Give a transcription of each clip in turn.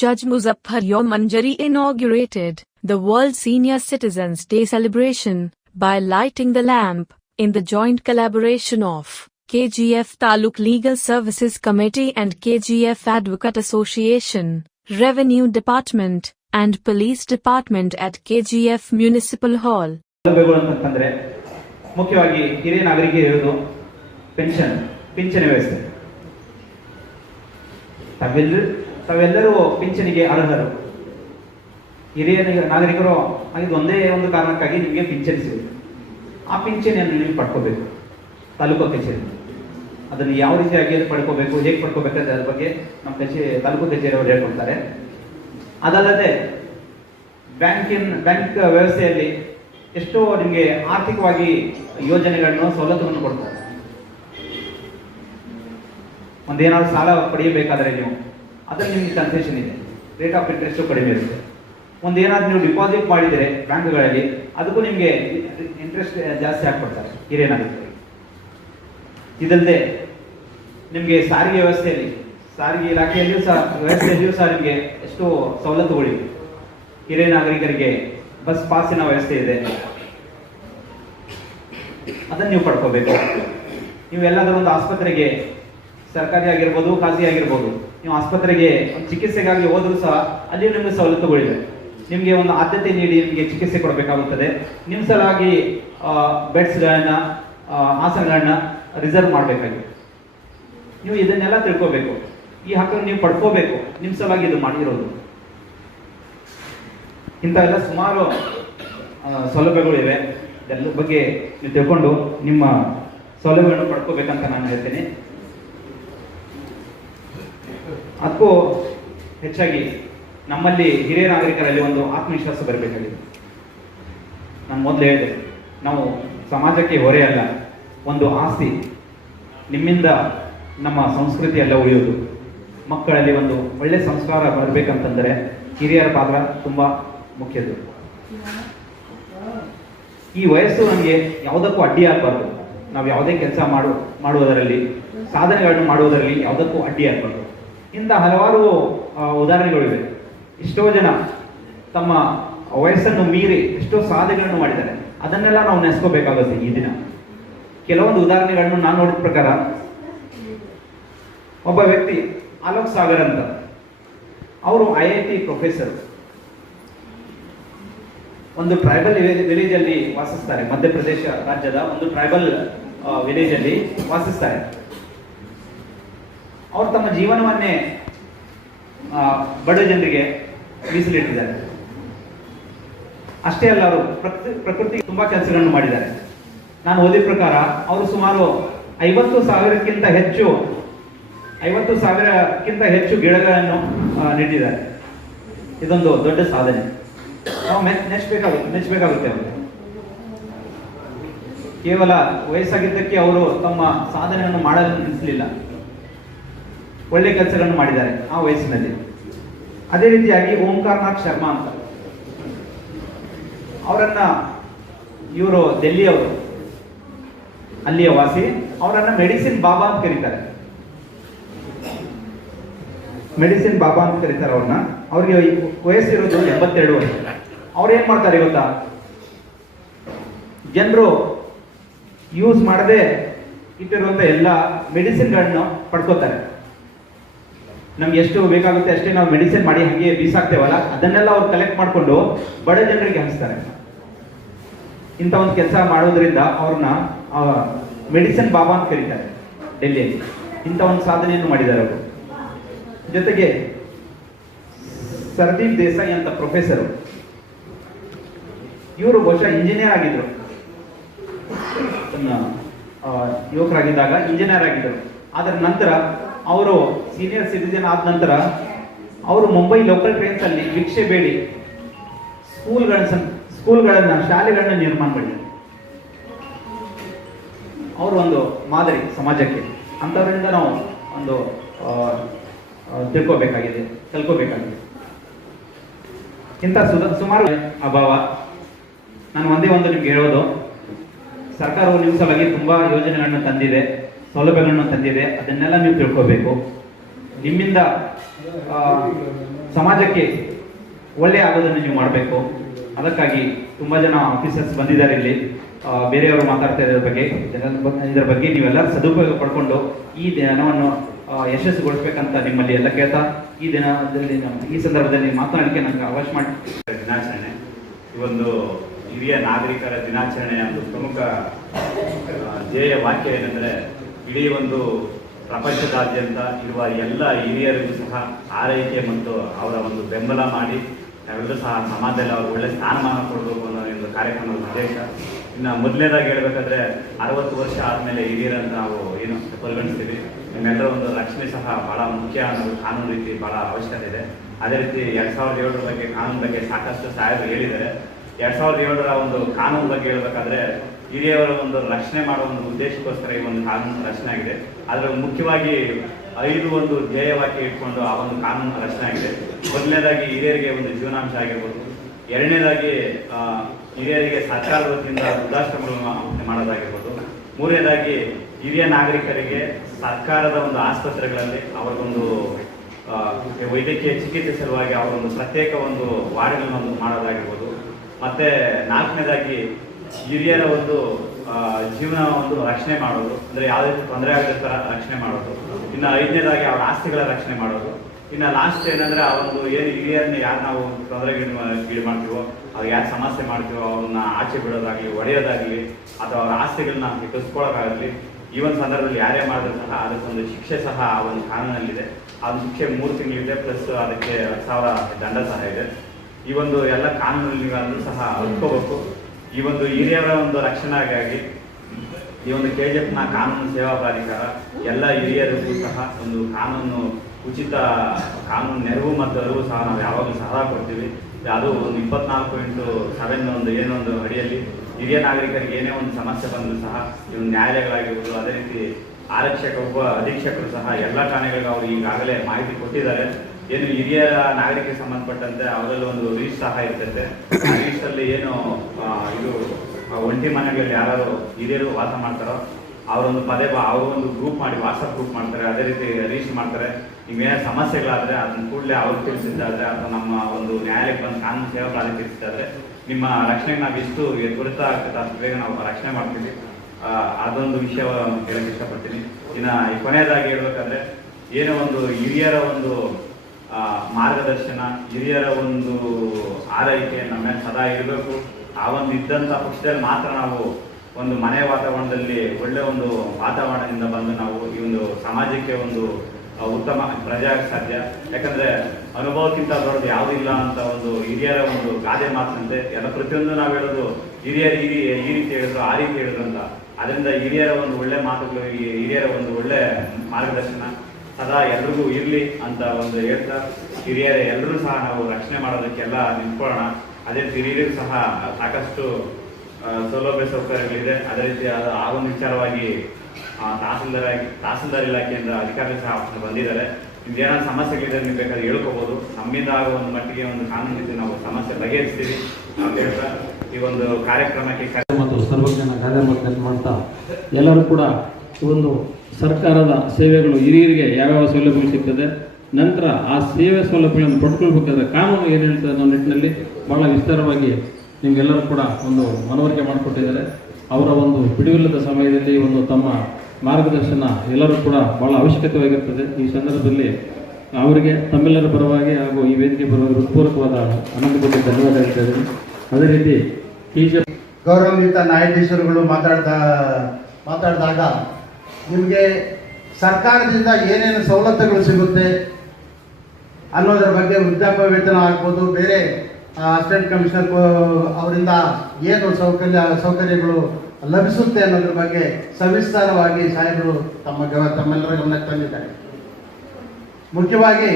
Judge Muzaffar Manjari inaugurated the World Senior Citizens Day celebration by lighting the lamp in the joint collaboration of KGF Taluk Legal Services Committee and KGF Advocate Association, Revenue Department and Police Department at KGF Municipal Hall. ಅಂತಂದ್ರೆ ಮುಖ್ಯವಾಗಿ ಹಿರಿಯ ನಾಗರಿಕರಿಗೆ ಇರೋದು ಪಿಂಚಣಿ ವ್ಯವಸ್ಥೆ. ತಾವೆಲ್ಲರೂ ಪಿಂಚಣಿಗೆ ಅರ್ಹರು. ಹಿರಿಯ ನಾಗರಿಕರು ಆಗಿದ್ದು ಒಂದೇ ಒಂದು ಕಾರಣಕ್ಕಾಗಿ ನಿಮಗೆ ಪಿಂಚಣಿ ಸಿಗುತ್ತೆ. ಆ ಪಿಂಚಣಿಯನ್ನು ನೀವು ಪಡ್ಕೋಬೇಕು ತಾಲೂಕು ಕಚೇರಿ. ಅದನ್ನು ಯಾವ ರೀತಿಯಾಗಿ ಪಡ್ಕೋಬೇಕು, ಹೇಗೆ ಪಡ್ಕೋಬೇಕು ಅದರ ಬಗ್ಗೆ ನಮ್ಮ ತಾಲೂಕು ಕಚೇರಿಯವರು ಹೇಳ್ಕೊಡ್ತಾರೆ. ಅದಲ್ಲದೆ ಬ್ಯಾಂಕ್ ವ್ಯವಸ್ಥೆಯಲ್ಲಿ ಎಷ್ಟೋ ನಿಮಗೆ ಆರ್ಥಿಕವಾಗಿ ಯೋಜನೆಗಳನ್ನು ಸವಲತ್ತುಗಳನ್ನು ಕೊಡ್ತಾರೆ. ಒಂದೇನಾದ್ರು ಸಾಲ ಪಡೆಯಬೇಕಾದ್ರೆ ನೀವು ಅದರಲ್ಲಿ ನಿಮಗೆ ಕನ್ಸೆಷನ್ ಇದೆ, ರೇಟ್ ಆಫ್ ಇಂಟ್ರೆಸ್ಟ್ ಕಡಿಮೆ ಇರುತ್ತೆ. ಒಂದೇನಾದ್ರು ನೀವು ಡಿಪಾಸಿಟ್ ಮಾಡಿದರೆ ಬ್ಯಾಂಕ್ಗಳಲ್ಲಿ ಅದಕ್ಕೂ ನಿಮಗೆ ಇಂಟ್ರೆಸ್ಟ್ ಜಾಸ್ತಿ ಹಾಕ್ಕೊಡ್ತಾರೆ ಹಿರಿಯ ನಾಗರಿಕರಿಗೆ. ಇದಲ್ಲದೆ ನಿಮಗೆ ಸಾರಿಗೆ ವ್ಯವಸ್ಥೆಯಲ್ಲಿ, ಸಾರಿಗೆ ಇಲಾಖೆಯಲ್ಲಿಯೂ ಸಹ ನಿಮಗೆ ಎಷ್ಟೋ ಸವಲತ್ತುಗಳಿವೆ. ಹಿರಿಯ ನಾಗರಿಕರಿಗೆ ಬಸ್ ಪಾಸಿನ ವ್ಯವಸ್ಥೆ ಇದೆ, ಅದನ್ನು ನೀವು ಪಡ್ಕೋಬೇಕು. ನೀವು ಎಲ್ಲಾದರೂ ಒಂದು ಆಸ್ಪತ್ರೆಗೆ, ಸರ್ಕಾರಿ ಆಗಿರ್ಬೋದು ಖಾಸಗಿ ಆಗಿರ್ಬೋದು, ನೀವು ಆಸ್ಪತ್ರೆಗೆ ಒಂದು ಚಿಕಿತ್ಸೆಗಾಗಿ ಹೋದರೂ ಸಹ ಅಲ್ಲಿ ನಿಮಗೆ ಸವಲತ್ತುಗಳಿವೆ. ನಿಮಗೆ ಒಂದು ಆದ್ಯತೆ ನೀಡಿ ನಿಮಗೆ ಚಿಕಿತ್ಸೆ ಕೊಡಬೇಕಾಗುತ್ತದೆ. ನಿಮ್ಮ ಸಲುವಾಗಿ ಬೆಡ್ಸ್ಗಳನ್ನ, ಆಸನಗಳನ್ನ ರಿಸರ್ವ್ ಮಾಡಬೇಕಾಗಿದೆ. ನೀವು ಇದನ್ನೆಲ್ಲ ತಿಳ್ಕೋಬೇಕು. ಈ ಹಕ್ಕನ್ನು ನೀವು ಪಡ್ಕೋಬೇಕು. ನಿಮ್ಮ ಸಲುವಾಗಿ ಇದು ಮಾಡಿರೋದು. ಇಂಥವೆಲ್ಲ ಸುಮಾರು ಸೌಲಭ್ಯಗಳಿವೆ. ಇದೆಲ್ಲ ಬಗ್ಗೆ ನೀವು ತಿಳ್ಕೊಂಡು ನಿಮ್ಮ ಸೌಲಭ್ಯಗಳನ್ನು ಪಡ್ಕೋಬೇಕಂತ ನಾನು ಹೇಳ್ತೇನೆ. ಅದಕ್ಕೂ ಹೆಚ್ಚಾಗಿ ನಮ್ಮಲ್ಲಿ ಹಿರಿಯ ನಾಗರಿಕರಲ್ಲಿ ಒಂದು ಆತ್ಮವಿಶ್ವಾಸ ಬರಬೇಕಾಗಿದೆ. ನಾನು ಮೊದಲು ಹೇಳಿದೆ, ನಾವು ಸಮಾಜಕ್ಕೆ ಹೊರೆಯಲ್ಲ, ಒಂದು ಆಸ್ತಿ. ನಿಮ್ಮಿಂದ ನಮ್ಮ ಸಂಸ್ಕೃತಿ ಎಲ್ಲ ಉಳಿಯೋದು. ಮಕ್ಕಳಲ್ಲಿ ಒಂದು ಒಳ್ಳೆ ಸಂಸ್ಕಾರ ಬರಬೇಕಂತಂದರೆ ಹಿರಿಯರ ಪಾತ್ರ ತುಂಬ ಮುಖ್ಯದು. ಈ ವಯಸ್ಸು ನಮಗೆ ಯಾವುದಕ್ಕೂ ಅಡ್ಡಿ ಆಗಬಾರ್ದು. ನಾವು ಯಾವುದೇ ಕೆಲಸ ಮಾಡುವುದರಲ್ಲಿ, ಸಾಧನೆಗಳನ್ನು ಮಾಡುವುದರಲ್ಲಿ ಯಾವುದಕ್ಕೂ ಅಡ್ಡಿ ಆಗಬಾರ್ದು. ಇಂಥ ಹಲವಾರು ಉದಾಹರಣೆಗಳಿವೆ. ಎಷ್ಟೋ ಜನ ತಮ್ಮ ವಯಸ್ಸನ್ನು ಮೀರಿ ಎಷ್ಟೋ ಸಾಧನೆಗಳನ್ನು ಮಾಡಿದ್ದಾರೆ. ಅದನ್ನೆಲ್ಲ ನಾವು ನೆನೆಸ್ಕೋಬೇಕಾಗುತ್ತೆ ಈ ದಿನ. ಕೆಲವೊಂದು ಉದಾಹರಣೆಗಳನ್ನು ನಾನು ನೋಡಿದ ಪ್ರಕಾರ, ಒಬ್ಬ ವ್ಯಕ್ತಿ ಆಲೋಕ್ ಸಾಗರ್ ಅಂತ, ಅವರು IIT ಪ್ರೊಫೆಸರ್. ಒಂದು ಟ್ರೈಬಲ್ ವಿಲೇಜ್ ಅಲ್ಲಿ ವಾಸಿಸ್ತಾರೆ. ಮಧ್ಯಪ್ರದೇಶ ರಾಜ್ಯದ ಒಂದು ಟ್ರೈಬಲ್ ವಿಲೇಜ್ ಅಲ್ಲಿ ವಾಸಿಸ್ತಾರೆ. ಅವರು ತಮ್ಮ ಜೀವನವನ್ನೇ ಬಡ ಜನರಿಗೆ ಮೀಸಲಿಟ್ಟಿದ್ದಾರೆ. ಅಷ್ಟೇ ಅಲ್ಲ, ಅವರು ಪ್ರಕೃತಿ ತುಂಬಾ ಕೆಲಸಗಳನ್ನು ಮಾಡಿದ್ದಾರೆ. ನಾನು ಓದಿದ ಪ್ರಕಾರ ಅವರು ಸುಮಾರು 50,000ಕ್ಕಿಂತ ಹೆಚ್ಚು ಗಿಡಗಳನ್ನು ನೆಟ್ಟಿದ್ದಾರೆ. ಇದೊಂದು ದೊಡ್ಡ ಸಾಧನೆ. ನಾವು ಮೆಚ್ಚಬೇಕಾಗುತ್ತೆ. ಅವರು ಕೇವಲ ವಯಸ್ಸಾಗಿದ್ದಕ್ಕೆ ಅವರು ತಮ್ಮ ಸಾಧನೆಯನ್ನು ಮಾಡಲು ನಿಲ್ಲಿಸಲಿಲ್ಲ, ಒಳ್ಳೆ ಕೆಲಸಗಳನ್ನು ಮಾಡಿದ್ದಾರೆ ಆ ವಯಸ್ಸಿನಲ್ಲಿ. ಅದೇ ರೀತಿಯಾಗಿ ಓಂಕಾರನಾಥ್ ಶರ್ಮಾ ಅಂತ, ಅವರನ್ನ ಇವರು ಡೆಲ್ಲಿಯವರು, ಅಲ್ಲಿಯ ವಾಸಿ. ಅವರನ್ನ ಮೆಡಿಸಿನ್ ಬಾಬಾ ಅಂತ ಕರೀತಾರೆ. ಅವ್ರನ್ನ. ಅವ್ರಿಗೆ ವಯಸ್ಸಿರೋದು 82 ವರ್ಷ. ಅವ್ರು ಏನ್ ಮಾಡ್ತಾರೆ ಗೊತ್ತಾ? ಜನರು ಯೂಸ್ ಮಾಡದೆ ಇಟ್ಟಿರುವಂತ ಎಲ್ಲ ಮೆಡಿಸಿನ್ಗಳನ್ನು ಪಡ್ಕೋತಾರೆ. ನಮ್ಗೆ ಎಷ್ಟು ಬೇಕಾಗುತ್ತೆ ಅಷ್ಟೇ ನಾವು ಮೆಡಿಸಿನ್ ಮಾಡಿ ಹಾಗೆ ಬೀಸಾಕ್ತೇವಲ್ಲ, ಅದನ್ನೆಲ್ಲ ಅವ್ರು ಕಲೆಕ್ಟ್ ಮಾಡಿಕೊಂಡು ಬಡ ಜನರಿಗೆ ಹಂಚ್ತಾರೆ. ಇಂಥ ಒಂದು ಕೆಲಸ ಮಾಡೋದ್ರಿಂದ ಅವ್ರನ್ನ ಮೆಡಿಸಿನ್ ಬಾಬಾ ಅಂತ ಕರೀತಾರೆ ಡೆಲ್ಲಿಯಲ್ಲಿ. ಇಂಥ ಒಂದು ಸಾಧನೆಯನ್ನು ಮಾಡಿದ್ದಾರೆ ಅವರು. ಜೊತೆಗೆ ಸರ್ದೀಪ್ ದೇಸಾಯಿ ಅಂತ ಪ್ರೊಫೆಸರ್, ಇವರು ಬಹುಶಃ ಇಂಜಿನಿಯರ್ ಆಗಿದ್ರು. ಯುವಕರಾಗಿದ್ದಾಗ ಇಂಜಿನಿಯರ್ ಆಗಿದ್ದರು. ಅದರ ನಂತರ ಅವರು ಸೀನಿಯರ್ ಸಿಟಿಜನ್ ಆದ ನಂತರ ಅವರು ಮುಂಬೈ ಲೋಕಲ್ ಟ್ರೈನ್ಸ್ ಅಲ್ಲಿ ಭಿಕ್ಷೆ ಬೇಡಿ ಶಾಲೆಗಳನ್ನ ನಿರ್ಮಾಣ ಮಾಡಿದ್ದಾರೆ. ಅವರು ಒಂದು ಮಾದರಿ ಸಮಾಜಕ್ಕೆ. ಅಂಥವರಿಂದ ನಾವು ಒಂದು ಕಲ್ಕೋಬೇಕಾಗಿದೆ. ಇಂಥ ಸುಮಾರು ಅಭಾವ. ನಾನು ಒಂದೇ ಒಂದು ನಿಮ್ಗೆ ಹೇಳೋದು, ಸರ್ಕಾರವು ನಿಮ್ಮ ಸಲುವಾಗಿ ತುಂಬಾ ಯೋಜನೆಗಳನ್ನು ತಂದಿದೆ, ಸೌಲಭ್ಯಗಳನ್ನು ತಂದಿದೆ. ಅದನ್ನೆಲ್ಲ ನೀವು ತಿಳ್ಕೋಬೇಕು. ನಿಮ್ಮಿಂದ ಸಮಾಜಕ್ಕೆ ಒಳ್ಳೆ ಆಗೋದನ್ನು ನೀವು ಮಾಡಬೇಕು. ಅದಕ್ಕಾಗಿ ತುಂಬಾ ಜನ ಆಫೀಸರ್ಸ್ ಬಂದಿದ್ದಾರೆ ಇಲ್ಲಿ, ಬೇರೆಯವರು ಮಾತಾಡ್ತಾ ಇದ್ರ ಬಗ್ಗೆ, ಇದರ ಬಗ್ಗೆ ನೀವೆಲ್ಲರೂ ಸದುಪಯೋಗ ಪಡ್ಕೊಂಡು ಈ ದಿನವನ್ನು ಯಶಸ್ಸುಗೊಳಿಸ್ಬೇಕಂತ ನಿಮ್ಮಲ್ಲಿ ಎಲ್ಲ ಕೇಳ್ತಾ ಈ ದಿನದಲ್ಲಿ ಈ ಸಂದರ್ಭದಲ್ಲಿ ಮಾತನಾಡಲಿಕ್ಕೆ ನನಗೆ ಅವಕಾಶ ಮಾಡಿ. ದಿನಾಚರಣೆ ಈ ಒಂದು ಹಿರಿಯ ನಾಗರಿಕರ ದಿನಾಚರಣೆಯ ಒಂದು ಪ್ರಮುಖ ಧ್ಯೇಯ ವಾಕ್ಯ ಏನೆಂದರೆ, ಇಡೀ ಒಂದು ಪ್ರಪಂಚದಾದ್ಯಂತ ಇರುವ ಎಲ್ಲ ಹಿರಿಯರಿಗೂ ಸಹ ಆರೈಕೆ ಮತ್ತು ಅವರ ಒಂದು ಬೆಂಬಲ ಮಾಡಿ ನಾವೆಲ್ಲರೂ ಸಹ ಸಮಾಜದಲ್ಲಿ ಅವ್ರಿಗೆ ಒಳ್ಳೆ ಸ್ಥಾನಮಾನ ಕೊಡಬೇಕು ಅನ್ನೋ ಒಂದು ಕಾರ್ಯಕ್ರಮದ ಉದ್ದೇಶ. ಇನ್ನು ಮೊದಲನೇದಾಗಿ ಹೇಳ್ಬೇಕಾದ್ರೆ 60 ವರ್ಷ ಆದಮೇಲೆ ಹಿರಿಯರಂತ ನಾವು ಏನು ಪರಿಗಣಿಸ್ತೀವಿ, ನಿಮ್ಮೆಲ್ಲರ ಒಂದು ರಕ್ಷಣೆ ಸಹ ಬಹಳ ಮುಖ್ಯ ಅನ್ನೋದು ಕಾನೂನು ರೀತಿ ಬಹಳ ಅವಶ್ಯಕತೆ ಇದೆ. ಅದೇ ರೀತಿ 2007 ಬಗ್ಗೆ ಕಾನೂನು ಬಗ್ಗೆ ಸಾಕಷ್ಟು ಸಾಹೇಬರು ಹೇಳಿದ್ದಾರೆ. 2007 ಒಂದು ಕಾನೂನು ಬಗ್ಗೆ ಹೇಳ್ಬೇಕಾದ್ರೆ ಹಿರಿಯವರ ಒಂದು ರಕ್ಷಣೆ ಮಾಡುವ ಒಂದು ಉದ್ದೇಶಕ್ಕೋಸ್ಕರ ಈ ಒಂದು ಕಾನೂನು ರಚನೆ ಆಗಿದೆ. ಅದರ ಮುಖ್ಯವಾಗಿ 5 ಒಂದು ಧ್ಯೇಯವಾಕ್ಯ ಇಟ್ಕೊಂಡು ಆ ಒಂದು ಕಾನೂನು ರಚನೆ ಆಗಿದೆ. ಮೊದಲನೇದಾಗಿ ಹಿರಿಯರಿಗೆ ಒಂದು ಜೀವನಾಂಶ ಆಗಿರ್ಬೋದು. ಎರಡನೇದಾಗಿ ಹಿರಿಯರಿಗೆ ಸರ್ಕಾರದ ವತಿಯಿಂದ ವೃದ್ಧಾಶ್ರಮಗಳನ್ನು ಮಾಡೋದಾಗಿರ್ಬೋದು. ಮೂರನೇದಾಗಿ ಹಿರಿಯ ನಾಗರಿಕರಿಗೆ ಸರ್ಕಾರದ ಒಂದು ಆಸ್ಪತ್ರೆಗಳಲ್ಲಿ ಅವರಿಗೊಂದು ವೈದ್ಯಕೀಯ ಚಿಕಿತ್ಸೆ ಸಲುವಾಗಿ ಅವರೊಂದು ಪ್ರತ್ಯೇಕ ಒಂದು ವಾರ್ಡ್ಗಳನ್ನು ಮಾಡೋದಾಗಿರ್ಬೋದು. ಮತ್ತೆ ನಾಲ್ಕನೇದಾಗಿ ಹಿರಿಯರ ಒಂದು ಜೀವನ ಒಂದು ರಕ್ಷಣೆ ಮಾಡೋದು, ಅಂದರೆ ಯಾವುದೇ ತೊಂದರೆ ಆಗದ ಥರ ರಕ್ಷಣೆ ಮಾಡೋದು. ಇನ್ನು 5ನೇದಾಗಿ ಅವರ ಆಸ್ತಿಗಳ ರಕ್ಷಣೆ ಮಾಡೋದು. ಇನ್ನು ಲಾಸ್ಟ್ ಏನಂದ್ರೆ ಆ ಒಂದು ಏನು ಹಿರಿಯರನ್ನ ಯಾರು ನಾವು ತೊಂದರೆಗೀಡು ಮಾಡ್ತೀವೋ, ಅವ್ರು ಯಾರು ಸಮಸ್ಯೆ ಮಾಡ್ತೀವೋ ಅವ್ರನ್ನ ಆಚೆ ಬಿಡೋದಾಗ್ಲಿ, ಹೊಡೆಯೋದಾಗ್ಲಿ, ಅಥವಾ ಅವರ ಆಸ್ತಿಗಳನ್ನ ಕಿತ್ತಿಸ್ಕೊಳ್ಳೋಕ್ಕಾಗಲಿ, ಈ ಒಂದು ಸಂದರ್ಭದಲ್ಲಿ ಯಾರೇ ಮಾಡಿದ್ರು ಸಹ ಅದಕ್ಕೊಂದು ಶಿಕ್ಷೆ ಸಹ ಆ ಒಂದು ಕಾನೂನಲ್ಲಿದೆ. ಆ ಒಂದು ಶಿಕ್ಷೆ 3 ತಿಂಗಳಿದೆ, ಪ್ಲಸ್ ಅದಕ್ಕೆ 10,000 ದಂಡ ಸಹ ಇದೆ. ಈ ಒಂದು ಎಲ್ಲ ಕಾನೂನುಗಳನ್ನು ಸಹ ಅಳ್ಕೋಬೇಕು. ಈ ಒಂದು ಹಿರಿಯರ ಒಂದು ರಕ್ಷಣೆಗಾಗಿ ಈ ಒಂದು KGF ಕಾನೂನು ಸೇವಾ ಪ್ರಾಧಿಕಾರ ಎಲ್ಲ ಹಿರಿಯರಿಗೂ ಸಹ ಒಂದು ಕಾನೂನು ಉಚಿತ ಕಾನೂನು ನೆರವು ಮತ್ತು ಅರಿವು ಸಹ ನಾವು ಯಾವಾಗಲೂ ಸಹ ಕೊಡ್ತೀವಿ. ಅದು ಒಂದು 24/7 ಒಂದು ಏನೊಂದು ಅಡಿಯಲ್ಲಿ ಹಿರಿಯ ನಾಗರಿಕರಿಗೆ ಏನೇ ಒಂದು ಸಮಸ್ಯೆ ಬಂದರೂ ಸಹ ಈ ಒಂದು ನ್ಯಾಯಾಲಯಗಳಾಗಿರ್ಬೋದು, ಅದೇ ರೀತಿ ಒಬ್ಬ ಅಧೀಕ್ಷಕರು ಸಹ ಎಲ್ಲ ಠಾಣೆಗಳಿಗೂ ಅವರು ಈಗಾಗಲೇ ಮಾಹಿತಿ ಕೊಟ್ಟಿದ್ದಾರೆ. ಏನು ಹಿರಿಯ ನಾಗರಿಕರಿಗೆ ಸಂಬಂಧಪಟ್ಟಂತೆ ಅವರಲ್ಲಿ ಒಂದು ಲೀಸ್ಟ್ ಸಹ ಇರ್ತೈತೆ. ಆ ಲೀಸ್ಟಲ್ಲಿ ಏನು ಇದು ಒಂಟಿ ಮನೆಗಳಲ್ಲಿ ಯಾರು ಹಿರಿಯರು ವಾಸ ಮಾಡ್ತಾರೋ ಅವರೊಂದು ಅವರು ಒಂದು ಗ್ರೂಪ್ ಮಾಡಿ ವಾಟ್ಸಪ್ ಗ್ರೂಪ್ ಮಾಡ್ತಾರೆ. ಅದೇ ರೀತಿ ರಿಜಿಸ್ಟರ್ ಮಾಡ್ತಾರೆ. ನಿಮ್ಗೇನಾದ್ರು ಸಮಸ್ಯೆಗಳಾದರೆ ಅದನ್ನ ಕೂಡಲೇ ಅವ್ರು ತಿಳಿಸಿದ್ದಾದ್ರೆ ಅಥವಾ ನಮ್ಮ ಒಂದು ನ್ಯಾಯಾಲಯಕ್ಕೆ ಬಂದು ಕಾನೂನು ಸೇವಾ ಪ್ರಾಧಿಕಾರ ತಿಳಿಸಿದ್ದಾದ್ರೆ ನಿಮ್ಮ ರಕ್ಷಣೆಗೆ ನಾವು ಎಷ್ಟು ತ್ವರಿತ ಆಗ್ತದೆ ಅಷ್ಟು ಬೇಗ ನಾವು ರಕ್ಷಣೆ ಮಾಡ್ತೀವಿ. ಅದೊಂದು ವಿಷಯ ಹೇಳಕ್ಕೆ ಇಷ್ಟಪಡ್ತೀನಿ. ಇನ್ನು ಕೊನೆಯದಾಗಿ ಹೇಳ್ಬೇಕಾದ್ರೆ ಏನೋ ಒಂದು ಹಿರಿಯರ ಒಂದು ಮಾರ್ಗದರ್ಶನ, ಹಿರಿಯರ ಒಂದು ಆರೈಕೆ ನಮ್ಮ ಮೇಲೆ ಸದಾ ಇರಬೇಕು. ಆ ಒಂದು ಇದ್ದಂಥ ಪಕ್ಷದಲ್ಲಿ ಮಾತ್ರ ನಾವು ಒಂದು ಮನೆ ವಾತಾವರಣದಲ್ಲಿ ಒಳ್ಳೆ ಒಂದು ವಾತಾವರಣದಿಂದ ಬಂದು ನಾವು ಈ ಒಂದು ಸಮಾಜಕ್ಕೆ ಒಂದು ಉತ್ತಮ ಪ್ರಜೆ ಆಗಕ್ಕೆ ಸಾಧ್ಯ. ಯಾಕಂದ್ರೆ ಅನುಭವಕ್ಕಿಂತ ದೊಡ್ಡದು ಯಾವುದಿಲ್ಲ ಅಂತ ಒಂದು ಹಿರಿಯರ ಒಂದು ಗಾದೆ ಮಾತಂತೆ ಎಲ್ಲ ಪ್ರತಿಯೊಂದು ನಾವು ಹೇಳೋದು ಹಿರಿಯರು ಈ ರೀತಿ ಹೇಳಿದ್ರು, ಆ ರೀತಿ ಹೇಳಿದ್ರು ಅಂತ. ಅದರಿಂದ ಹಿರಿಯರ ಒಂದು ಒಳ್ಳೆ ಮಾತುಗಳು, ಹಿರಿಯರ ಒಂದು ಒಳ್ಳೆ ಮಾರ್ಗದರ್ಶನ ಸದಾ ಎಲ್ರಿಗೂ ಇರಲಿ ಅಂತ ಒಂದು ಹೇಳ್ತಾ, ಹಿರಿಯರ ಎಲ್ಲರೂ ಸಹ ನಾವು ರಕ್ಷಣೆ ಮಾಡೋದಕ್ಕೆಲ್ಲ ನಿಂತ್ಕೊಳ್ಳೋಣ. ಅದೇ ರೀತಿ ಹಿರಿಯರಿಗೂ ಸಹ ಸಾಕಷ್ಟು ಸೌಲಭ್ಯ ಸೌಕರ್ಯಗಳಿದೆ. ಅದೇ ರೀತಿ ಆ ಒಂದು ವಿಚಾರವಾಗಿ ತಹಸೀಲ್ದಾರ್ ಇಲಾಖೆಯಿಂದ ಅಧಿಕಾರಿಗಳು ಸಹ ಬಂದಿದ್ದಾರೆ. ನಿಮ್ಗೇನಾದ್ರು ಸಮಸ್ಯೆಗಳಿದ್ರೆ ನೀವು ಬೇಕಾದ್ರೆ ಹೇಳ್ಕೋಬಹುದು. ನಮ್ಮಿಂದ ಆಗೋ ಒಂದು ಮಟ್ಟಿಗೆ ಒಂದು ಕಾನೂನು ರೀತಿ ನಾವು ಸಮಸ್ಯೆ ಬಗೆಹರಿಸ್ತೀವಿ ಅಂತ ಹೇಳ್ತಾ ಈ ಒಂದು ಕಾರ್ಯಕ್ರಮಕ್ಕೆ ಮತ್ತು ಸರ್ವಜ್ಞನ ಕಾರ್ಯಕ್ರಮ ಮಾಡ್ತಾ ಎಲ್ಲರೂ ಕೂಡ ಒಂದು ಸರ್ಕಾರದ ಸೇವೆಗಳು ಹಿರಿಯರಿಗೆ ಯಾವ್ಯಾವ ಸೌಲಭ್ಯಗಳು ಸಿಗ್ತದೆ, ನಂತರ ಆ ಸೇವೆ ಸೌಲಭ್ಯಗಳನ್ನು ಪಡ್ಕೊಳ್ಬೇಕಾದ್ರೆ ಕಾನೂನು ಏನು ಹೇಳ್ತದೆ ಅನ್ನೋ ನಿಟ್ಟಿನಲ್ಲಿ ಬಹಳ ವಿಸ್ತಾರವಾಗಿ ನಿಮಗೆಲ್ಲರೂ ಕೂಡ ಒಂದು ಮನವರಿಕೆ ಮಾಡಿಕೊಟ್ಟಿದ್ದಾರೆ. ಅವರ ಒಂದು ಬಿಡುವಿಲ್ಲದ ಸಮಯದಲ್ಲಿ ಒಂದು ತಮ್ಮ ಮಾರ್ಗದರ್ಶನ ಎಲ್ಲರೂ ಕೂಡ ಬಹಳ ಅವಶ್ಯಕತೆವಾಗಿರ್ತದೆ. ಈ ಸಂದರ್ಭದಲ್ಲಿ ಅವರಿಗೆ ತಮ್ಮೆಲ್ಲರ ಪರವಾಗಿ ಹಾಗೂ ಈ ವೇದಿಕೆ ಪರವಾಗಿ ಹೃತ್ಪೂರ್ವಕವಾದ ಅನಂತಕೋಟಿ ಧನ್ಯವಾದ ಹೇಳ್ತಾ ಇದ್ದೀನಿ. ಅದೇ ರೀತಿ ಗೌರವಾನ್ವಿತ ನ್ಯಾಯಾಧೀಶರುಗಳು ಮಾತಾಡಿದಾಗ ನಿಮಗೆ ಸರ್ಕಾರದಿಂದ ಏನೇನು ಸವಲತ್ತುಗಳು ಸಿಗುತ್ತೆ ಅನ್ನೋದರ ಬಗ್ಗೆ ವೃದ್ಧಾಪ್ಯ ವೇತನ ಆಗ್ಬೋದು, ಬೇರೆ ಅಸಿಸ್ಟೆಂಟ್ ಕಮಿಷನರ್ ಅವರಿಂದ ಏನು ಸೌಕರ್ಯಗಳು ಲಭಿಸುತ್ತೆ ಅನ್ನೋದ್ರ ಬಗ್ಗೆ ಸವಿಸ್ತಾರವಾಗಿ ಸಾಹೇಬರು ತಮ್ಮೆಲ್ಲರ ಗಮನಕ್ಕೆ ತಂದಿದ್ದಾರೆ. ಮುಖ್ಯವಾಗಿ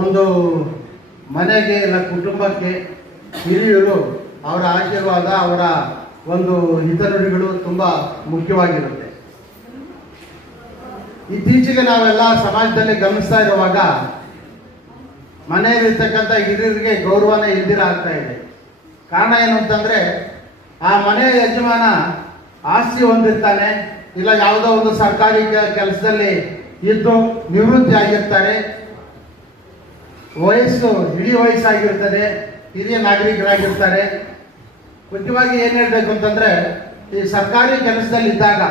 ಒಂದು ಮನೆಗೆ ಇಲ್ಲ ಕುಟುಂಬಕ್ಕೆ ಹಿರಿಯರು ಅವರ ಆಶೀರ್ವಾದ, ಅವರ ಒಂದು ಹಿತನುಡಿಗಳು ತುಂಬ ಮುಖ್ಯವಾಗಿರುತ್ತೆ. ಇತ್ತೀಚೆಗೆ ನಾವೆಲ್ಲ ಸಮಾಜದಲ್ಲಿ ಗಮನಿಸ್ತಾ ಇರುವಾಗ ಮನೆಯಲ್ಲಿರ್ತಕ್ಕಂಥ ಹಿರಿಯರಿಗೆ ಗೌರವನೇ ಇಲ್ದಿರ ಆಗ್ತಾ ಇದೆ. ಕಾರಣ ಏನು ಅಂತಂದ್ರೆ, ಆ ಮನೆಯ ಯಜಮಾನ ಆಸ್ತಿ ಹೊಂದಿರ್ತಾನೆ, ಇಲ್ಲ ಯಾವುದೋ ಒಂದು ಸರ್ಕಾರಿ ಕೆಲಸದಲ್ಲಿ ಇದ್ದು ನಿವೃತ್ತಿ ಆಗಿರ್ತಾರೆ. ಇಡೀ ವಯಸ್ಸಾಗಿರ್ತದೆ, ಹಿರಿಯ ನಾಗರಿಕರಾಗಿರ್ತಾರೆ. ಮುಖ್ಯವಾಗಿ ಏನು ಹೇಳಬೇಕು ಅಂತಂದರೆ, ಈ ಸರ್ಕಾರಿ ಕೆಲಸದಲ್ಲಿದ್ದಾಗ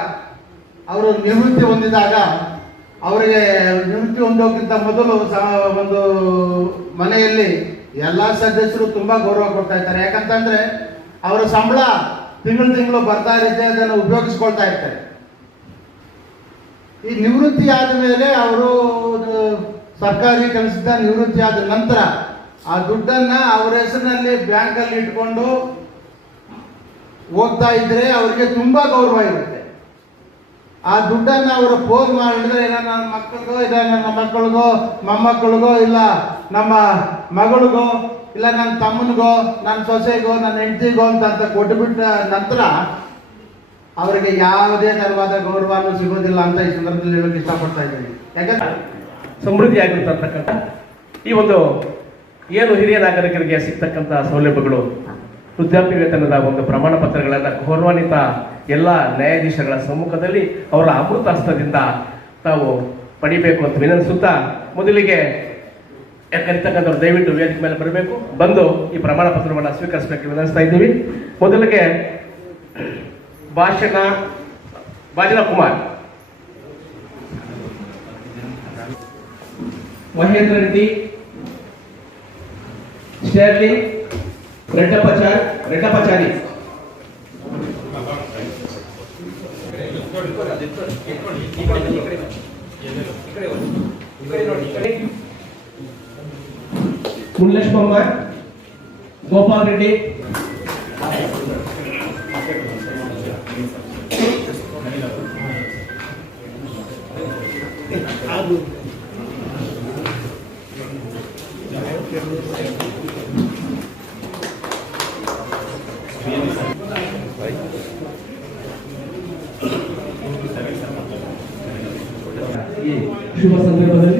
ಅವರು ನಿವೃತ್ತಿ ಹೊಂದಿದಾಗ ಅವರಿಗೆ ನಿವೃತ್ತಿ ಹೊಂದೋಕ್ಕಿಂತ ಮೊದಲು ಒಂದು ಮನೆಯಲ್ಲಿ ಎಲ್ಲ ಸದಸ್ಯರು ತುಂಬ ಗೌರವ ಕೊಡ್ತಾ ಇರ್ತಾರೆ. ಯಾಕಂತಂದರೆ ಅವರ ಸಂಬಳ ತಿಂಗಳು ಬರ್ತಾ ಇರುತ್ತೆ, ಅದನ್ನು ಉಪಯೋಗಿಸ್ಕೊಳ್ತಾ ಇರ್ತಾರೆ. ಈ ನಿವೃತ್ತಿ ಆದ ಮೇಲೆ ಅವರು ಸರ್ಕಾರಿ ಕೆಲಸದ ನಿವೃತ್ತಿ ಆದ ನಂತರ ಆ ದುಡ್ಡನ್ನ ಅವರ ಹೆಸರಿನಲ್ಲಿ ಬ್ಯಾಂಕಲ್ಲಿ ಇಟ್ಕೊಂಡು ಹೋಗ್ತಾ ಇದ್ರೆ ಅವರಿಗೆ ತುಂಬಾ ಗೌರವ ಇರುತ್ತೆ. ಆ ದುಡ್ಡನ್ನ ಅವರು ಪೋಲ್ ಮಾಡಿದ್ರೆ ನನ್ನ ಮಕ್ಕಳಿಗೋ ಇಲ್ಲ ನನ್ನ ಮಕ್ಕಳಿಗೋ ಮೊಮ್ಮಕ್ಕಳಿಗೋ ಇಲ್ಲ ನಮ್ಮ ಮಗಳಿಗೋ ಇಲ್ಲ ನನ್ನ ತಮ್ಮನಿಗೋ ನನ್ನ ಸೊಸೆಗೋ ನನ್ನ ಹೆಂಡತಿಗೋ ಅಂತ ಕೊಟ್ಟುಬಿಟ್ಟ ನಂತರ ಅವರಿಗೆ ಯಾವುದೇ ತರವಾದ ಗೌರವನೂ ಸಿಗೋದಿಲ್ಲ ಅಂತ ಈ ಸಂದರ್ಭದಲ್ಲಿ ಹೇಳಕ್ಕೆ ಇಷ್ಟಪಡ್ತಾ ಇದ್ದೀನಿ. ಯಾಕಂದ್ರೆ ಸಮೃದ್ಧಿಯಾಗಿರ್ತಕ್ಕಂಥ ಈ ಒಂದು ಏನು ಹಿರಿಯ ನಾಗರಿಕರಿಗೆ ಸಿಗ್ತಕ್ಕಂಥ ಸೌಲಭ್ಯಗಳು, ವೃದ್ಧಾಪ್ಯ ವೇತನದ ಒಂದು ಪ್ರಮಾಣ ಪತ್ರಗಳನ್ನು ಗೌರವಾನ್ವಿತ ಎಲ್ಲ ನ್ಯಾಯಾಧೀಶಗಳ ಸಮ್ಮುಖದಲ್ಲಿ ಅವರ ಅಮೃತ ಹಸ್ತದಿಂದ ತಾವು ಪಡಿಬೇಕು ಅಂತ ವಿನಂತಿಸುತ್ತಾ, ಮೊದಲಿಗೆ ಕರಿತಕ್ಕಂಥವ್ರು ದಯವಿಟ್ಟು ವೇದಿಕೆ ಮೇಲೆ ಬರಬೇಕು, ಬಂದು ಈ ಪ್ರಮಾಣ ಪತ್ರವನ್ನು ಸ್ವೀಕರಿಸಬೇಕು ವಿನಂತಿಸ್ತಾ ಇದ್ದೀವಿ. ಮೊದಲಿಗೆ ಭಾಜನ ಕುಮಾರ್, ಮಹೇಂದ್ರ ರೆಡ್ಡಿ, ಶೇರ್ಲಿ ರೆಡ್ಡಪ್ಪಾಚಾರಿ, ಮುಲ್ಲೇಶ್ವಮ್ಮ, ಗೋಪಾಲ್ ರೆಡ್ಡಿ, ಈ ಶುಭ ಸಂದರ್ಭದಲ್ಲಿ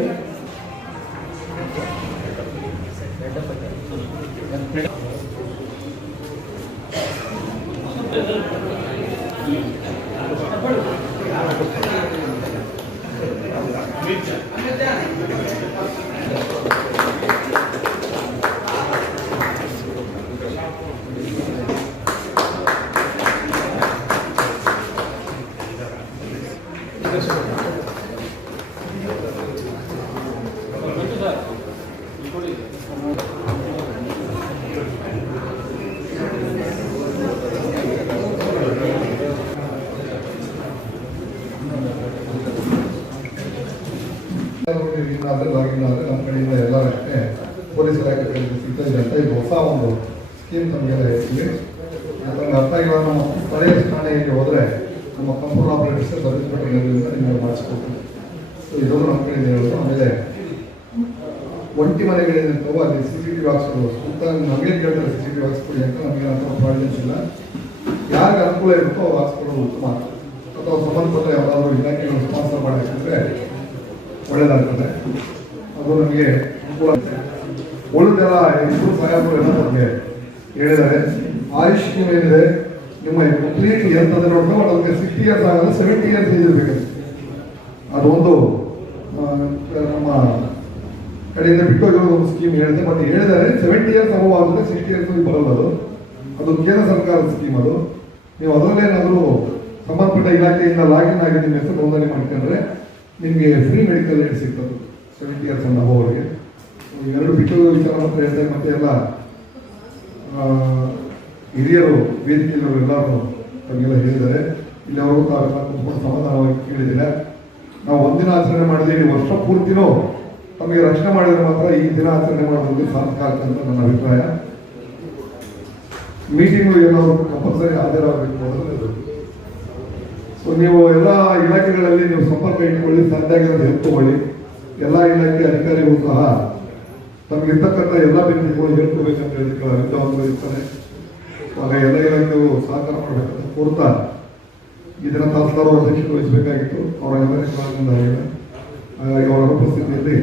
ಲಾಗಿನ್ ಆದರೆ ನಮ್ಮ ಕಡೆಯಿಂದ ಎಲ್ಲರಷ್ಟೇ ಪೊಲೀಸ್ ಇಲಾಖೆ ಸಿಗ್ತದೆ ಅಂತ ಇದು ಹೊಸ ಒಂದು ಸ್ಕೀಮ್ ನಮಗೆಲ್ಲ ಇದ್ದೀವಿ. ನಮಗೆ ಅರ್ಥ ಆಗಿಲ್ಲ, ನಮ್ಮ ಸ್ಥಳೀಯ ಠಾಣೆಯಲ್ಲಿ ಹೋದರೆ ನಮ್ಮ ಕಂಪ್ಯೂಟರ್ ಆಪರೇಟರ್ಸ್ ಸರ್ವಿಸ್ ಪಟ್ಟಿರೋದ್ರಿಂದ ನಿಮಗೆ ಮಾಡಿಸ್ಕೊಡ್ತೀವಿ. ಸೊ ಇದೊಂದು ನಮ್ಮ ಕಡೆಯಿಂದ ಹೇಳೋದು. ಆಮೇಲೆ ಒಂಟಿ ಮನೆಗಳಿಂದವು ಅಲ್ಲಿ CCTV ಹಾಕ್ಸ್ಬೋದು ಸುತ್ತ ನಮಗೆ ಕೇಳ್ತಾರೆ CCTV ಹಾಕ್ಸ್ಕೊಡಿ ಅಂತ. ನಮಗೆ ಅಂತ ಪ್ರಾವಿಷನ್ಸ್ ಇಲ್ಲ. ಯಾರಿಗೆ ಅನುಕೂಲ ಇರುತ್ತೋ ಅವ್ರು ಹಾಕ್ಸ್ಕೊಡೋದು ಉತ್ತಮ. ಅಥವಾ ಸಂಬಂಧಪಟ್ಟ ಯಾವುದಾದ್ರೂ ಇಲಾಖೆಗಳು ಸ್ಪಾನ್ಸರ್ ಮಾಡಬೇಕಂದ್ರೆ ಒಳ್ಳೆಯದಾಗ್ತದೆ. ಅದು ನಮಗೆ ಅನುಕೂಲ. ಉಳಿದೆಲ್ಲ ಇಬ್ಬರು ಸಾಹೇಬರು ಎಲ್ಲ ನಮಗೆ ಹೇಳಿದ್ದಾರೆ. ಆಯುಷ್ ಸ್ಕೀಮ್ ಏನಿದೆ ನಿಮ್ಮ ಕಂಪ್ಲೀಟ್ ಎಂತಂದ್ರೆ ನೋಡ್ಕೊಂಡು ಅದಕ್ಕೆ 60 years ಆಗಲ್ಲ, 70 years ಇರಬೇಕಂತೆ. ಅದೊಂದು ನಮ್ಮ ಕಡೆಯಿಂದ ಬಿಟ್ಟೋಗಿರೋ ಒಂದು ಸ್ಕೀಮ್ ಹೇಳಿದೆ. ಮತ್ತೆ ಹೇಳಿದ್ದಾರೆ 70 years ಅಬವ್ ಆಗುತ್ತೆ, 60 years ಬರಲ್ಲ. ಅದು ಕೇಂದ್ರ ಸರ್ಕಾರದ ಸ್ಕೀಮ್. ಅದು ನೀವು ಅದರಲ್ಲೇನಾದರೂ ಸಂಬಂಧಪಟ್ಟ ಇಲಾಖೆಯಿಂದ ಲಾಗಿನ್ ಆಗಿ ನಿಮ್ಮ ಹೆಸರು ನೋಂದಣಿ ಮಾಡ್ಕೊಂಡ್ರೆ ನಿಮಗೆ ಫ್ರೀ ಮೆಡಿಕಲ್ ಏಡ್ ಸಿಗ್ತದೆ 70 years ಅಬವ್ ಅವರಿಗೆ. ಎರಡು ಬಿಟ್ಟು ವಿಚಾರ ಮಾತ್ರ ಹೇಳ್ತಾರೆ. ಮತ್ತೆ ಎಲ್ಲ ಹಿರಿಯರು ವೇದಿಕೆಯವರು ಎಲ್ಲರೂ ತಮಗೆಲ್ಲ ಹೇಳಿದ್ದಾರೆ. ಇಲ್ಲಿ ಅವರು ಕುತ್ಕೊಂಡು ಸಮಾಧಾನವಾಗಿ ಕೇಳಿದಿಲ್ಲ. ನಾವು ಒಂದಿನ ಆಚರಣೆ ಮಾಡಿದ್ದೀವಿ, ವರ್ಷ ಪೂರ್ತಿನೂ ತಮಗೆ ರಕ್ಷಣೆ ಮಾಡಿದ್ರೆ ಮಾತ್ರ ಈ ದಿನ ಆಚರಣೆ ಮಾಡೋದು ಸಾರ್ಥಕ ಆಗ್ತದೆ ಅಂತ ನನ್ನ ಅಭಿಪ್ರಾಯ. ಮೀಟಿಂಗು ಏನಾದ್ರು ಕಂಪಲ್ಸರಿ ಹಾಜರಾಗಬೇಕು ಅನ್ನೋದು. ಸೊ ನೀವು ಎಲ್ಲ ಇಲಾಖೆಗಳಲ್ಲಿ ನೀವು ಸಂಪರ್ಕ ಇಟ್ಕೊಳ್ಳಿ, ಸಾಧ್ಯ ಆಗಿರೋದು ಹೆಲ್ಪ್ ತಗೊಳ್ಳಿ. ಎಲ್ಲ ಇಲಾಖೆ ಅಧಿಕಾರಿಗಳು ಸಹ ತಮಗಿರ್ತಕ್ಕಂಥ ಎಲ್ಲ ಬೆನಿಫಿಟ್ಗಳು ಹೇಳ್ಕೋಬೇಕಂತ ಹೇಳಿದ್ರೆ ಅಭಿಪ್ರಾಯ ಇರ್ತಾರೆ. ಆಗ ಎಲ್ಲ ಇಲಾಖೆಯು ಸಹಕಾರ ಮಾಡಬೇಕಂತ ಕೋರ್ತಾ ಇದನ್ನ ತಹಸೀಲ್ದಾರ್ ಅಧ್ಯಕ್ಷರು ವಹಿಸಬೇಕಾಗಿತ್ತು. ಅವರ ಎಲ್ಲರ ಕಾರಣದಿಂದ ಆಗಿದೆ. ಹಾಗಾಗಿ ಅವರ ಉಪಸ್ಥಿತಿಯಲ್ಲಿ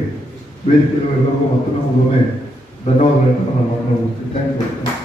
ವೇದಿಕೆಯಲ್ಲೂ ಎಲ್ಲರಿಗೂ ಮತ್ತೊಮ್ಮೆ ಧನ್ಯವಾದಗಳನ್ನು ನಾನು ಮಾತನಾಡುತ್ತೀನಿ. Thank you.